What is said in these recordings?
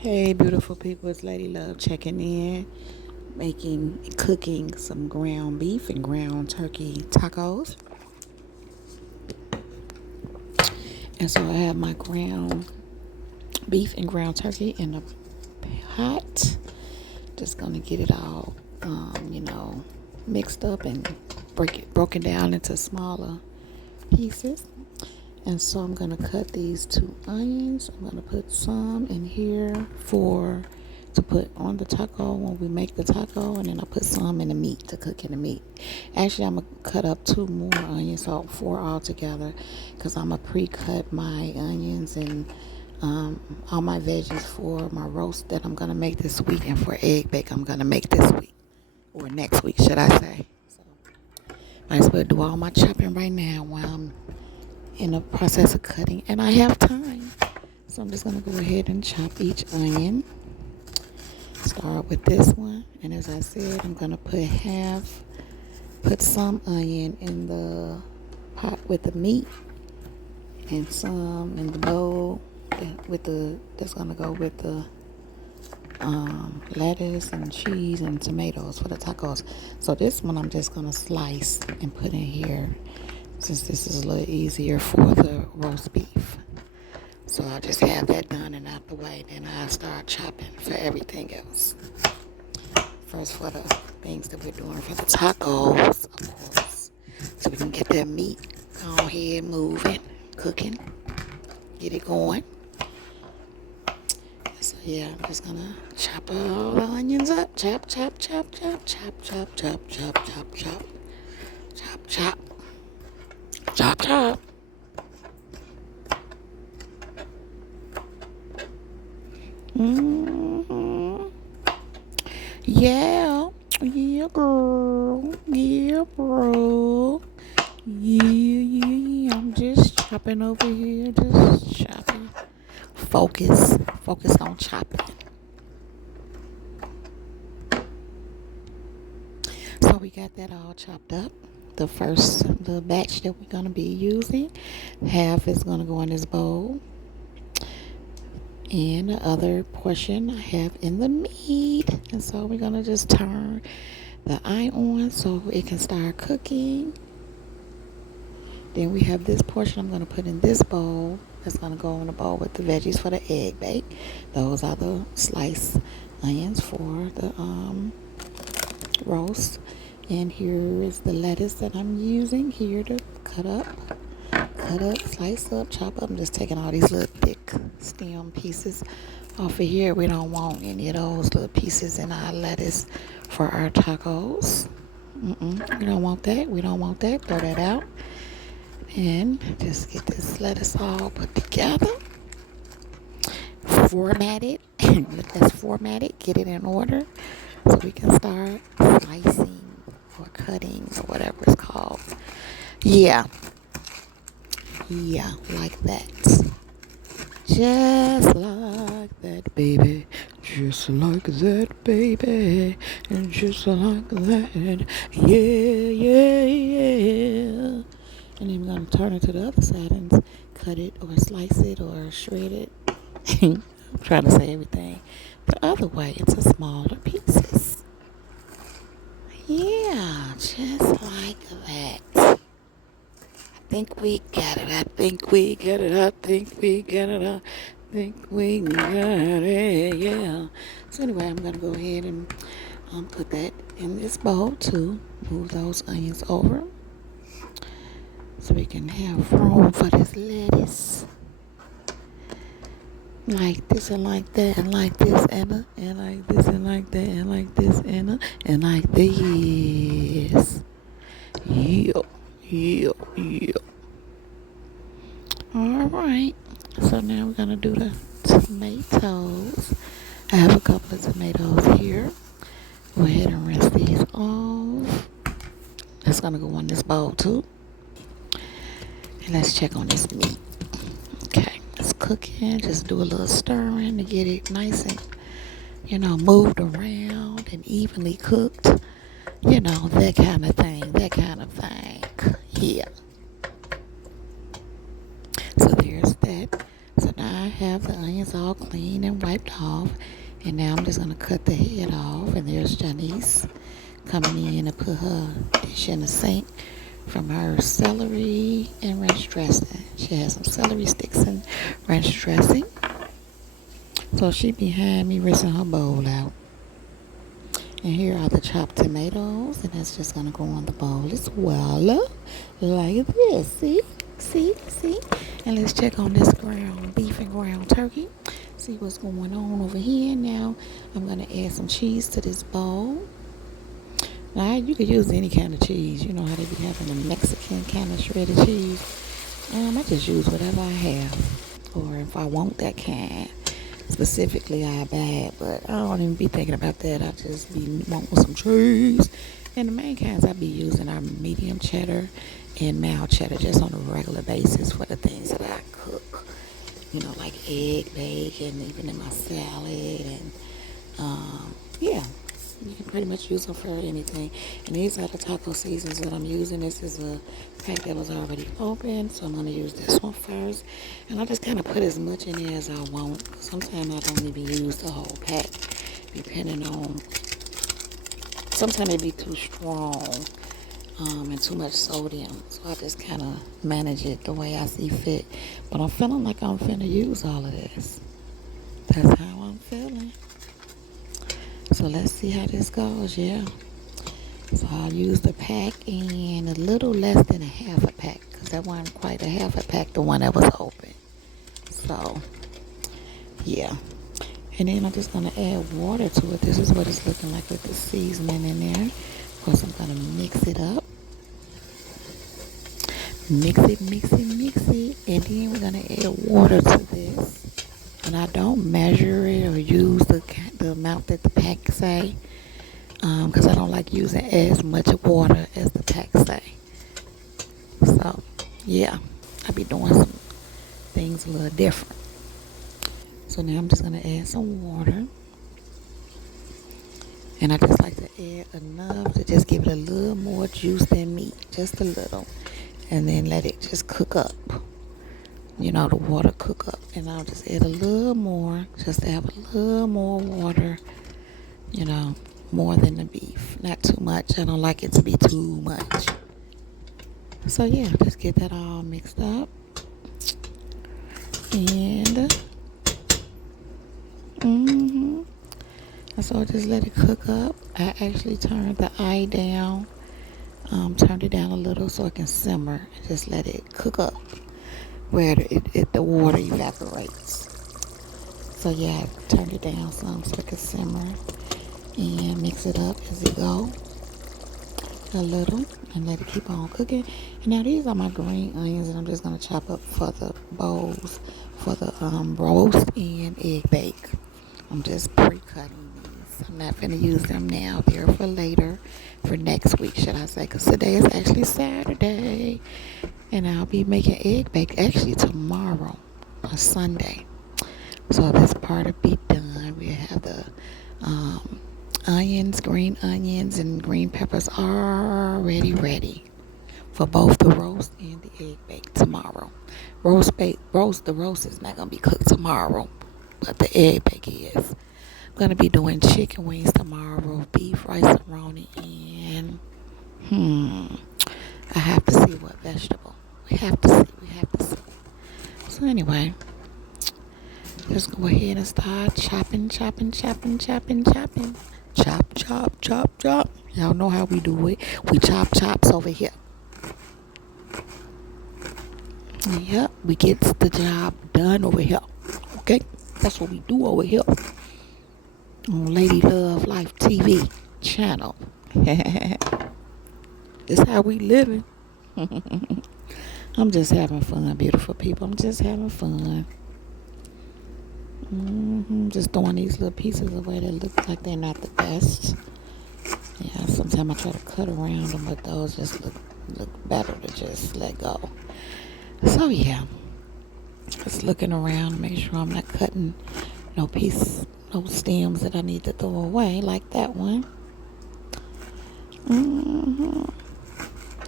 Hey, beautiful people, it's Lady Love checking in, cooking some ground beef and ground turkey tacos. And so I have my ground beef and ground turkey in a pot. Just gonna get it all, mixed up and broken down into smaller pieces. And so I'm gonna cut these 2 onions. I'm gonna put some in here to put on the taco when we make the taco, and then I put some in the meat to cook in the meat. Actually, I'm gonna cut up 2 more onions, so 4 altogether, because I'm gonna pre-cut my onions and all my veggies for my roast that I'm gonna make this week, and for egg bake I'm gonna make this week or next week, should I say? So I just gonna do all my chopping right now while I'm in the process of cutting, and I have time. So I'm just gonna go ahead and chop each onion. Start with this one, and as I said, I'm gonna put some onion in the pot with the meat, and some in the bowl that's gonna go with the lettuce and cheese and tomatoes for the tacos. So this one I'm just gonna slice and put in here, since this is a little easier for the roast beef. So I'll just have that done and out the way. Then I'll start chopping for everything else. First for the things that we're doing for the tacos, of course. So we can get that meat go ahead moving, cooking, get it going. So yeah, I'm just gonna chop all the onions up. Chop, chop, chop, chop, chop, chop, chop, chop, chop, chop. Chop, chop. Chop, chop. Mm-hmm. Yeah. Yeah, girl. Yeah, bro. Yeah, yeah, yeah. I'm just chopping over here. Just chopping. Focus. Focus on chopping. So we got that all chopped up. The batch that we're going to be using, half is going to go in this bowl. And the other portion I have in the meat. And so we're going to just turn the eye on so it can start cooking. Then we have this portion I'm going to put in this bowl. That's going to go in the bowl with the veggies for the egg bake. Those are the sliced onions for the roast. And here is the lettuce that I'm using here to cut up, slice up, chop up. I'm just taking all these little thick stem pieces off of here. We don't want any of those little pieces in our lettuce for our tacos. We don't want that. We don't want that. Throw that out. And just get this lettuce all put together. Format it. Let's format it. Get it in order so we can start slicing or cutting or whatever it's called. Yeah, like that. Just like that, baby. Just like that, baby. And just like that. Yeah, yeah, yeah. And then we're going to turn it to the other side and cut it or slice it or shred it. I'm trying to say everything the other way into smaller pieces. Yeah, just like that. I think we got it. I think we got it. I think we got it. I think we got it. Yeah. So anyway, I'm gonna go ahead and put that in this bowl too. Move those onions over so we can have room for this lettuce. Like this and like that and like this and like this and like that and like this and like this. Yeah, yeah, yeah. All right. So now we're gonna do the tomatoes. I have a couple of tomatoes here. Go ahead and rinse these off. That's gonna go in this bowl too. And let's check on this meat. Okay, it's cooking. Just do a little stirring to get it nice and moved around and evenly cooked. That kind of thing. Yeah. So there's that. So now I have the onions all clean and wiped off. And now I'm just going to cut the head off. And there's Janice coming in to put her dish in the sink from her celery and ranch dressing. She has some celery sticks and ranch dressing. So she behind me rinsing her bowl out. And here are the chopped tomatoes, and that's just gonna go on the bowl as well, like this. See. And let's check on this ground beef and ground turkey. See what's going on over here. Now I'm gonna add some cheese to this bowl. Now you could use any kind of cheese. You know how they be having a Mexican kind of shredded cheese. I just use whatever I have, or if I want that kind. Specifically, I buy it, but I don't even be thinking about that. I just be wanting some cheese. And the main kinds I be using are medium cheddar and mild cheddar, just on a regular basis for the things that I cook. You know, like egg, bacon, even in my salad, and yeah. You can pretty much use them for anything. And these are the taco seasons that I'm using. This is a pack that was already open, so I'm going to use this one first. And I just kind of put as much in there as I want. Sometimes I don't even use the whole pack, depending on... Sometimes it be too strong and too much sodium. So I just kind of manage it the way I see fit. But I'm feeling like I'm finna use all of this. That's how I'm feeling. So let's see how this goes, yeah. So I'll use the pack and a little less than a half a pack, because that wasn't quite a half a pack, the one that was open. So, yeah. And then I'm just going to add water to it. This is what it's looking like with the seasoning in there. Of course, I'm going to mix it up. Mix it. And then we're going to add water to this. And I don't measure it or use the amount that the pack say, because I don't like using as much water as the pack say. So, yeah, I be doing some things a little different. So now I'm just going to add some water. And I just like to add enough to just give it a little more juice than meat, just a little. And then let it just cook up. You know, the water cook up. And I'll just add a little more, just to have a little more water, you know, more than the beef. Not too much. I don't like it to be too much. So yeah, just get that all mixed up. And so just let it cook up. I actually turned the eye down, turned it down a little so it can simmer. Just let it cook up where the water evaporates. So yeah, I turned it down some so it can simmer, and mix it up as it go a little, and let it keep on cooking. And now these are my green onions, and I'm just gonna chop up for the bowls for the roast and egg bake. I'm just pre-cutting these. I'm not gonna use them now. They're for later, for next week, should I say, because today is actually Saturday. And I'll be making egg bake actually tomorrow, on Sunday. So this part will be done. We have the onions, green onions, and green peppers already ready for both the roast and the egg bake tomorrow. The roast is not gonna be cooked tomorrow, but the egg bake is. I'm gonna be doing chicken wings tomorrow, beef, rice-a-roni, and I have to see what vegetable. We have to see. So anyway, just go ahead and start chopping. Chop. Y'all know how we do it. We chops over here. Yep, we get the job done over here. Okay? That's what we do over here on Lady Love Life TV channel. This how we living. I'm just having fun, beautiful people. I'm just having fun. Just throwing these little pieces away that look like they're not the best. Yeah, sometimes I try to cut around them, but those just look better to just let go. So yeah, just looking around, make sure I'm not cutting no stems that I need to throw away, like that one.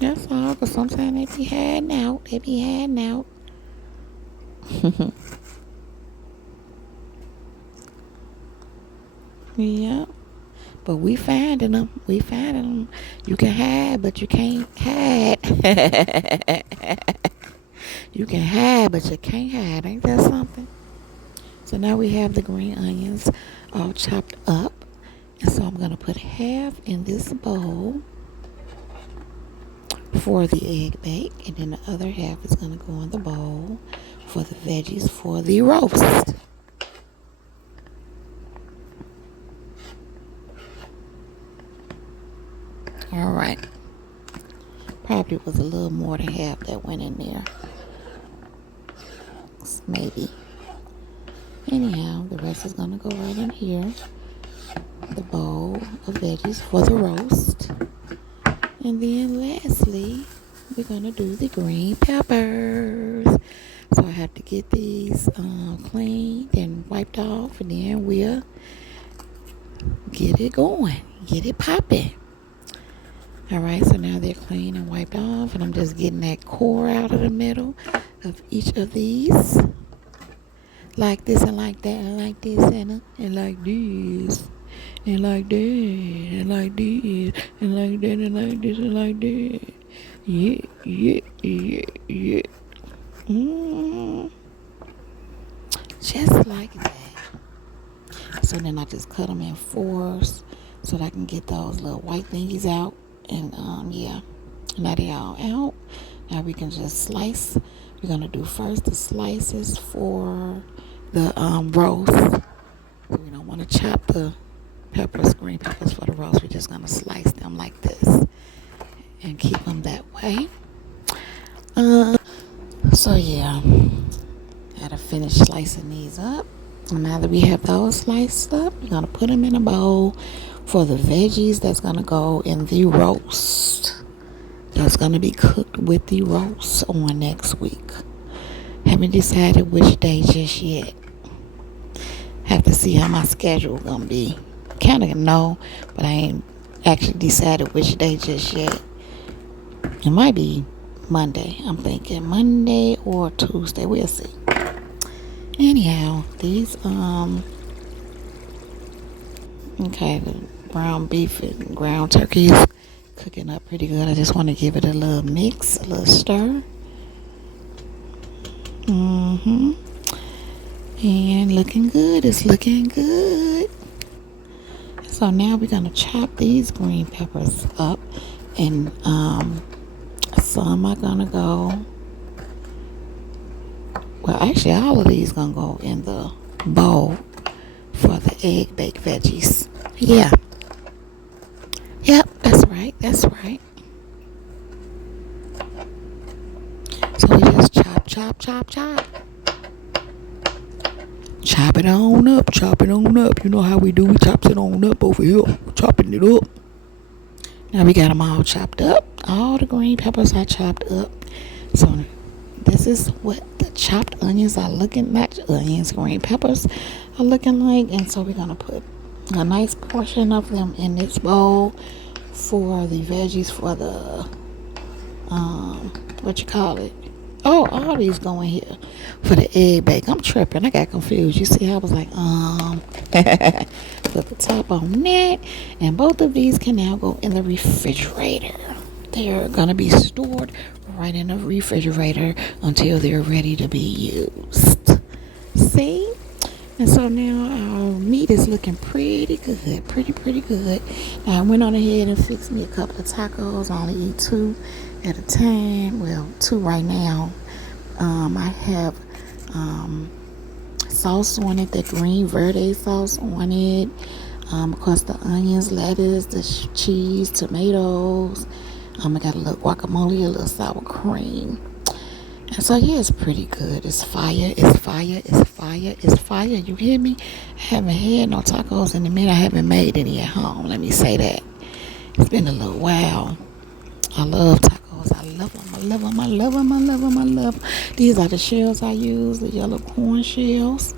That's all, because sometimes they be hiding out. Yeah. But we finding them. We finding them. You can hide, but you can't hide. You can hide, but you can't hide. Ain't that something? So now we have the green onions all chopped up. And so I'm going to put half in this bowl for the egg bake. And then the other half is going to go in the bowl for the veggies for the roast. All right. Probably was a little more than half that went in there. Maybe. Anyhow, the rest is going to go right in here. The bowl of veggies for the roast. And then lastly, we're going to do the green peppers. So I have to get these cleaned and wiped off. And then we'll get it going. Get it popping. Alright, so now they're clean and wiped off. And I'm just getting that core out of the middle of each of these. Like this and like that and like this and like this. And like that and like this. And like that and like this and like that. Yeah, yeah, yeah, yeah. Just like that. So then I just cut them in fours so that I can get those little white thingies out. And yeah, now they all out. Now we can just slice. We're gonna do first the slices for the roast. So we don't want to chop the peppers, green peppers for the roast. We're just gonna slice them like this and keep them that way. So yeah, gotta finish slicing these up. And now that we have those sliced up, we're gonna put them in a bowl for the veggies that's gonna go in the roast. That's gonna be cooked with the roast on next week. Haven't decided which day just yet. Have to see how my schedule gonna be. Kind of know, but I ain't actually decided which day just yet. It might be Monday. I'm thinking Monday or Tuesday. We'll see. Anyhow, these okay, the ground beef and ground turkey is cooking up pretty good. I just want to give it a little mix, a little stir. And looking good. It's looking good. So now we're gonna chop these green peppers up, and some are gonna go. Well, actually, all of these gonna go in the bowl for the egg baked veggies. Yeah. Yep, that's right. That's right. So we just chop, chop, chop, chop. Chop it on up, chop it on up. You know how we do. We chops it on up over here. Chopping it up. Now we got them all chopped up. All the green peppers are chopped up. So this is what the chopped onions are looking like. Onions, green peppers are looking like. And so we're going to put a nice portion of them in this bowl for the veggies for the, what you call it? Oh, all these going here for the egg bake. I'm tripping. I got confused. You see, I was like, put the top on that. And both of these can now go in the refrigerator. They're going to be stored right in the refrigerator until they're ready to be used. See? And so now our meat is looking pretty good. Pretty good. Now I went on ahead and fixed me a couple of tacos. I only eat 2 at a time. Well, 2 right now. I have sauce on it, the green verde sauce on it. Of course, the onions, lettuce, the cheese, tomatoes. I got a little guacamole, a little sour cream. And so, yeah, it's pretty good. It's fire, it's fire, it's fire, it's fire. You hear me? I haven't had no tacos in a minute. I haven't made any at home. Let me say that. It's been a little while. I love tacos. I love them. I love them. I love them. I love them. I love them. These are the shells I use, the yellow corn shells.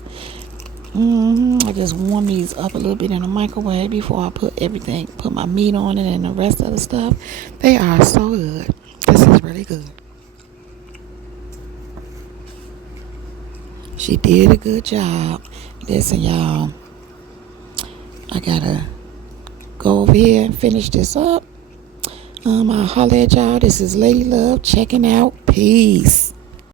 I just warm these up a little bit in the microwave before I put my meat on it and the rest of the stuff. They are so good. This is really good. She did a good job. Listen, y'all. I gotta go over here and finish this up. I'll holler at y'all. This is Lady Love checking out. Peace.